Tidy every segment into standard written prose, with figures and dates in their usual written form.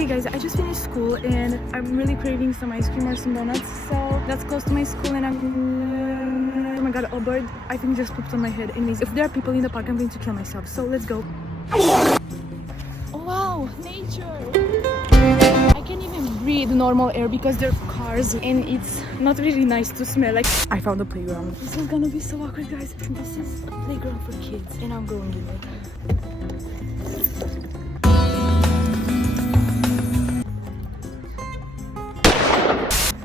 Okay guys, I just finished school and I'm really craving some ice cream or some donuts, so that's close to my school and oh my god, a bird I think just pooped on my head. Anyways, if there are people in the park I'm going to kill myself, so let's go. Wow, nature! I can't even breathe normal air because there are cars and it's not really nice to smell. Like, I found a playground. This is gonna be so awkward guys. This is a playground for kids and I'm going in it.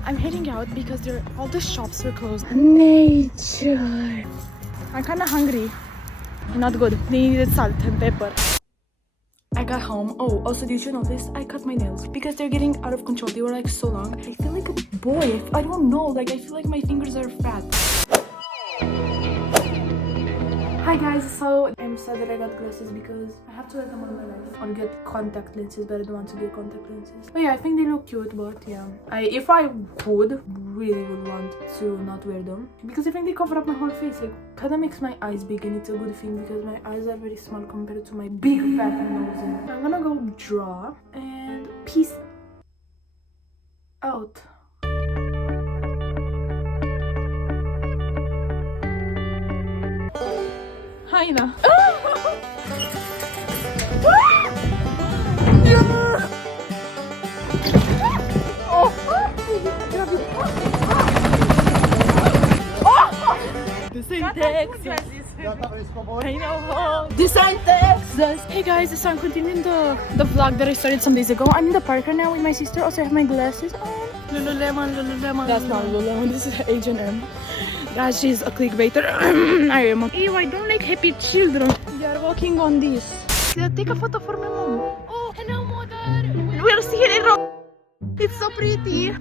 I'm heading out because all the shops were closed. Nature. I'm kind of hungry. Not good. They needed salt and pepper. I got home. Oh, also did you notice I cut my nails because they're getting out of control. They were like so long. I feel like a boy. I don't know. Like I feel like my fingers are fat. Hi guys, so I'm sad that I got glasses because I have to wear them all my life. Or get contact lenses, but I don't want to get contact lenses. But yeah, I think they look cute, but yeah. If I really would want to not wear them. Because I think they cover up my whole face. Like, kinda makes my eyes big and it's a good thing because my eyes are very small compared to my big fat nose. And I'm gonna go draw and peace out. Hi, Ina. This ain't Texas. I know. This ain't Texas. Hey guys, so I'm continuing the vlog that I started some days ago. I'm in the park right now with my sister. Also, I have my glasses on. Lululemon. That's not Lululemon. This is H&M. Guys, she's a clickbaiter. I am. Ew, I don't like happy children. They are walking on this. Take a photo for my mom. Oh, hello, mother. We're seeing it. It's so pretty.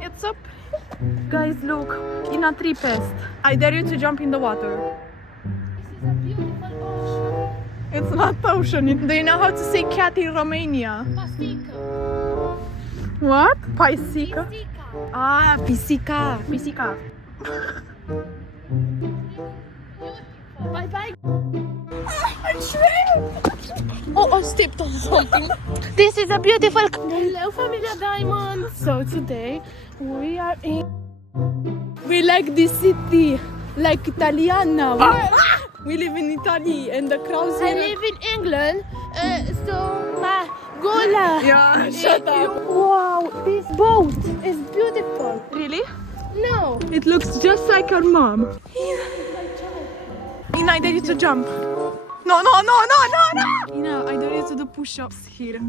It's so pretty. Guys, look. In a tree pest. I dare you to jump in the water. This is a beautiful ocean. It's not ocean. Do you know how to say cat in Romania? Pisica. What? Pisica? Ah, pisica. Pisica. Bye bye. I'm shrimp. Oh, I stepped on something. This is a beautiful. Hello, Familia Diamond. So today we are in. We like this city, like Italiana. We live in Italy, and the crowds. I live in England, so my gola. Yeah, shut up. Wow, this boat is beautiful. Really? No. It looks just like her mom. Ina, I dare you to jump. No. Ina, I dare you to do push-ups here.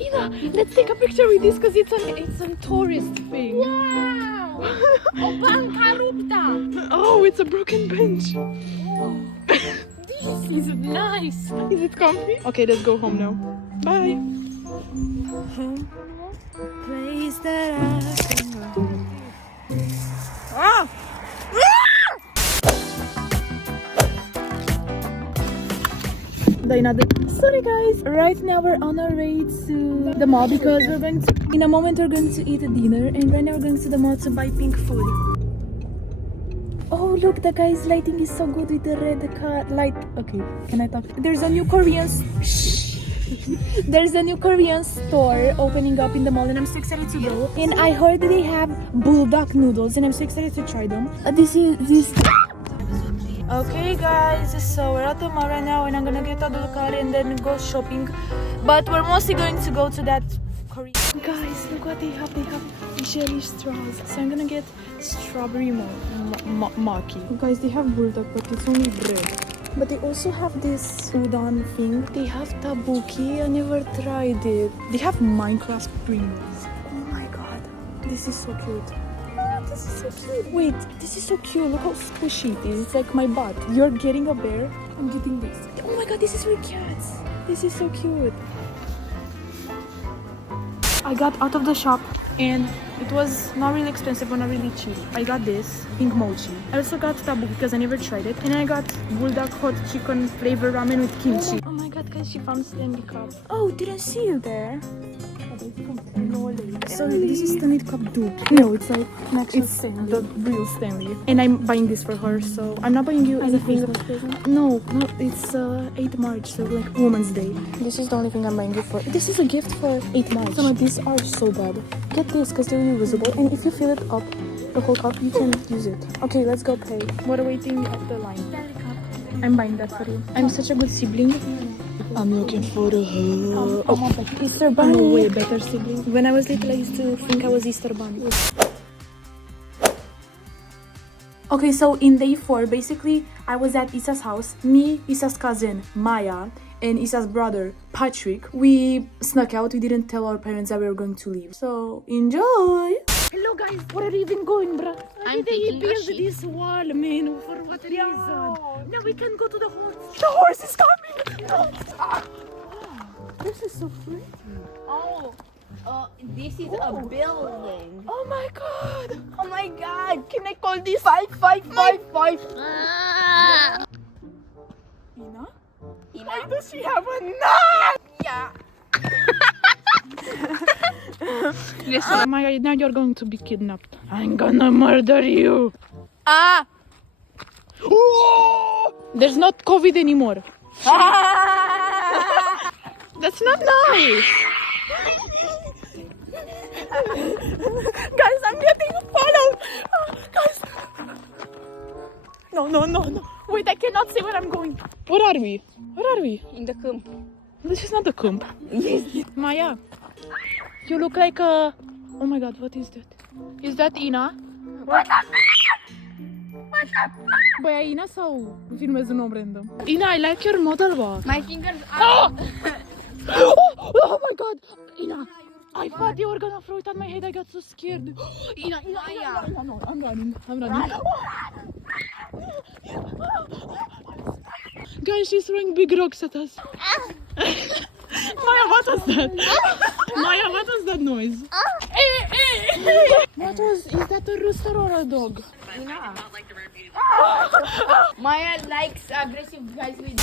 Ina, let's take a picture with this because it's a tourist thing. Wow. Oh, it's a broken bench. Oh. This is nice. Is it comfy? Okay, let's go home now. Bye. Place that I can go. Ah! Sorry guys, right now we're on our way to the mall because we're going to, in a moment we're going to eat a dinner, and right now we're going to the mall to buy pink food. Oh look, the guy's lighting is so good with the red car light. Okay, can I talk? There's a new Korean There's a new Korean store opening up in the mall and I'm so excited to go. And I heard they have bulldog noodles and I'm so excited to try them. Okay guys, so we're at the mall right now and I'm gonna get out of the car and then go shopping. But we're mostly going to go to that Korean. Guys, look what they have. They have jelly straws. So I'm gonna get strawberry maki. Guys, they have bulldog but it's only bread. But they also have this udon thing. They have tabuki. I never tried it. They have Minecraft Pringles. Oh my god. This is so cute. This is so cute. Wait, this is so cute. Look how squishy it is. It's like my butt. You're getting a bear. I'm getting this. Oh my god, this is for cats. This is so cute. I got out of the shop and it was not really expensive but not really cheap. I got this pink mochi. I also got tabu because I never tried it, and I got bulldog hot chicken flavor ramen with kimchi. Oh my god guys, she found Stanley Cup. Oh, didn't see you there. So this is Stanley Cup dupe. No, it's like It's Stanley. the real Stanley. And I'm buying this for her, so I'm not buying you anything. present. No, it's 8 March, so like Women's Day. This is the only thing I'm buying you for. This is a gift for 8 March. Some of these are so bad. Get this, because they're reusable, and if you fill it up, the whole cup, you can use it. Okay, let's go pay. We're waiting at the line. I'm buying that for you. I'm such a good sibling. I'm looking for the Easter Bunny. I'm a way better sibling. When I was little, I used to think I was Easter Bunny. Okay, so in day 4, basically, I was at Isa's house. Me, Isa's cousin, Maya, and Isa's brother, Patrick. We snuck out. We didn't tell our parents that we were going to leave. So, enjoy! Hello, guys. Where are you even going, bruh? I'm taking a shit. This wall, man. For what reason? Now we can go to the horse. The horse is coming! No. This is so pretty. Oh, this is a building. Oh my god! Oh my god, can I call this? 5. Ina? Why Does she have a knife? Yeah. Oh my god, now you're going to be kidnapped. I'm gonna murder you. Ah! There's not COVID anymore. That's not nice. Guys, I'm getting followed. Guys. No. Wait, I cannot say where I'm going. Where are we? In the camp. This is not the camp. Yes. Maya, you look like a... Oh my god, what is that? Is that Ina? Băi, ai Ina sau filmez un om random? Ina, I like your model walk. My fingers are... Oh my god! Ina! I thought you were gonna throw it at my head. I got so scared. Ina. No, I'm running. Guys, she's throwing big rocks at us. Maya, what was that? Maya, what was that noise? Is that a rooster or a dog? Ina. Maya likes aggressive guys with...